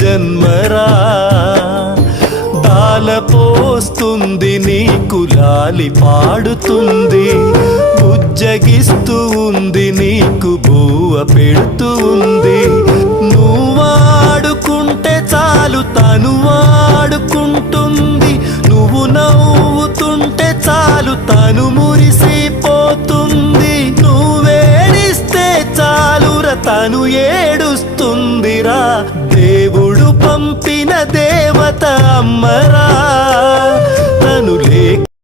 జన్మరా. దాలపోస్తుంది నీకు లాలి పాడుతుంది, బుజ్జగిస్తూ ఉంది నీకు బువ్వ పెడుతూ ఉంది. నువ్వాడుకుంటే చాలు తను వాడుకుంటుంది, నువ్వు నవ్వుతుంటే చాలు తను మురిసిపోతుంది. నువ్వేడిస్తే చాలురా తను ఏడుస్తుందిరా. దేవుడు పంపిన దేవత అమ్మరా, తను లేక